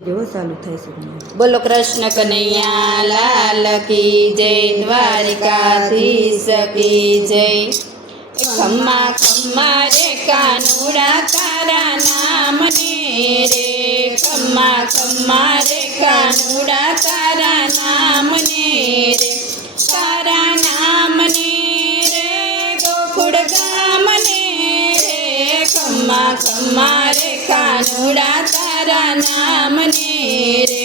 જેવો ચાલુ થાય છે. બોલો કૃષ્ણ કનૈયા લાલ કી જય, દ્વારિકાધીશ કી જય. ખમ્મા ખમ્મા રે કાનુડા તારા નામને રે, ખમ્મા ખમ્મા રે કાનુડા તારા નામને રે, તારા નામને રે ગોકુળ ગામને રે. ખમ્મા ખમ્મા રે કાનુડા તારા નામને રે,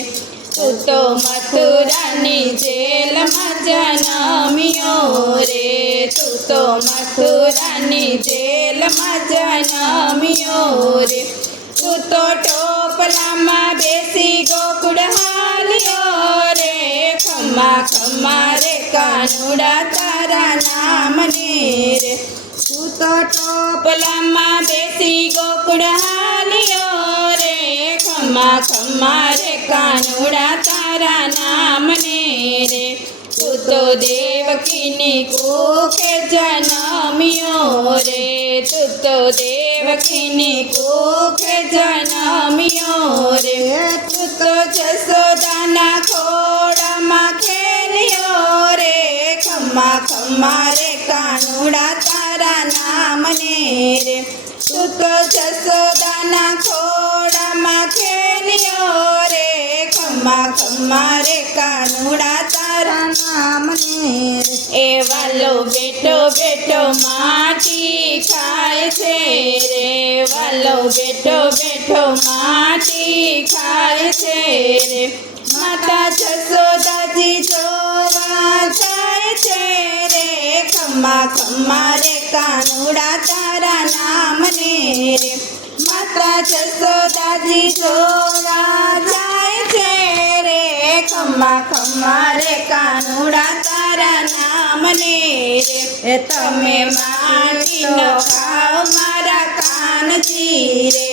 તું તો મથુરાની જેલમાં જન્મ્યો રે, તું તો મથુરાની જેલમાં જન્મ્યો રે. તું તો ટોપલામાં બેસી ગોકુળ હાલ્યો રે, ખમ્મા ખમ્મા રે કાનુડા તારા નામને રે, તું તો ટોપલામાં બેસી ગોકુળ હાલ્યો રે. ખમ્મા ખમ્મા રે કાનુડા તારા નામને રે, તું તો દેવકીની કુખે જન્મ્યો રે, તું તો દેવકીની કુખે જન્મ્યો રે. તું તો જશોદાના ખોળામાં ખેલ્યો રે, ખમ્મા ખમ્મા રે કાનુડા તારા નામને રે, તું તો જશોદાના ખોળામાં ખેલ્યો રે. ખમ્મા ખમ્મા રે કાનુડા તારા નામને રે. એ વાલો બેઠો બેઠો માટી ખાય છે રે, વાલો બેઠો બેઠો માટી ખાય છે રે. માતા જશોદાજી જોવા જાય છે રે, ખમ્મા ખમ્મા રે કાનુડા તારા નામને રે, માતા જશોદાજી જોવા જાય છે રે. ખમ્મા ખમ્મા રે કાનુડા તારા નામને રે. એ તમે માટી ન ખાઓ મારા કાનજી રે,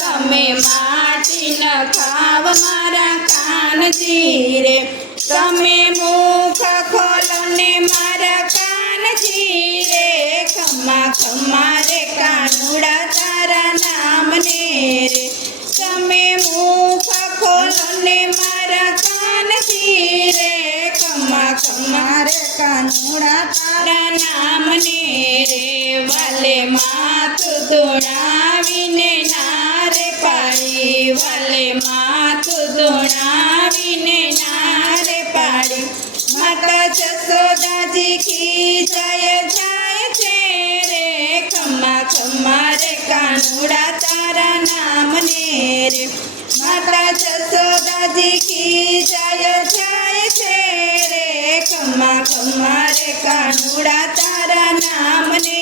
તમે માટી ન ખાવ મારા કાનજી રે. તમે મુખ ખોલો ને મારા કાનજી રે, ખમ્મા ખમ્મા રે કાનુડા તારા નામને રે. તમે મુખ ખોલો ને મારા કાનજી રે, ખમ્મા ખમ્મા રે કાનુડા તારા નામને રે. વાલે માથું ધોણાવીને નારે પાડી, વાલે માથું ધોણાવીને નારે પાડી. માતા જશોદાજી કી જય જાય છે રે, ખમ્મા ખમ્મા રે કાનુડા તારા નામને રે, માતા જશોદાજી કી જય જાય છે રે. ખમ્મા ખમ્મા રે કાનુડા તારા નામને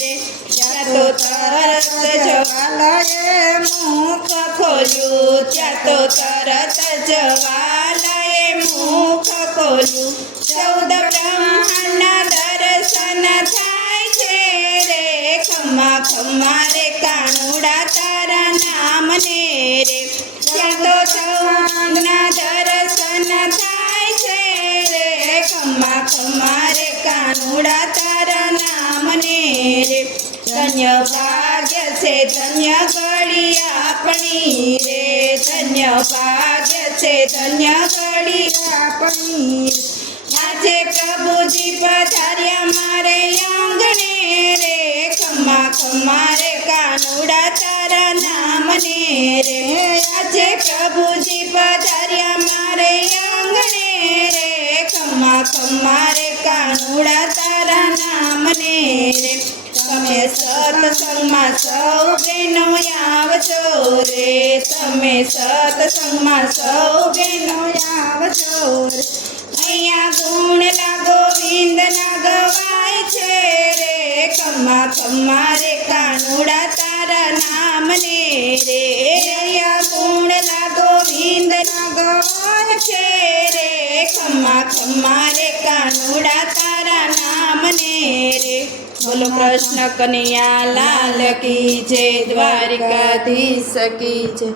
રે. ત્યાં તો તરત જવાલાએ મુખ ખોલ્યું, ત્યાં તો તરત જવાલાએ મુખ ખોલ્યું. 14 બ્રહ્માંડના દર્શન થાય છે રે, ખમ્મા ખમ્મા રે કાનુડા તારા નામને રે. ત્યાં તો 14 દર્શન થાય છે રે, ખમ્મા ખમ્મા રે કાનુડા તારા નામને રે. ધન્ય ભાગ્ય છે ધન્ય ઘડી આપણી રે, ધન્ય ભાગ્ય છે ધન્ય ઘડી આપણી. આજે પ્રભુજી પધાર્યા મારે આંગણે રે, ખમ્મા ખમ્મા રે કાનુડા તારા નામને રે. આજે પ્રભુજી પધાર્યા મારે આંગણે રે, ખમ્મા ખમ્મા રે કાનુડા તારા નામને રે. તમે સત્સંગમાં સૌ બહેનો આવજો રે, તમે સત્સંગમાં સૌ બહેનો આવજો રે. અહીંયા ગુણના ગોવિંદના ગવાય છે રે, ખમ્મા ખમ્મા રે કાનુડા તારા નામને રે. અહીંયા ગુણના ગોવિંદના ગવાય છે રે, ખમ્મા ખમ્મા રે કાનુડા તારા નામને રે. બોલો કૃષ્ણ કનૈયા લાલ કી જય, દ્વારિકાધીશ કી જય.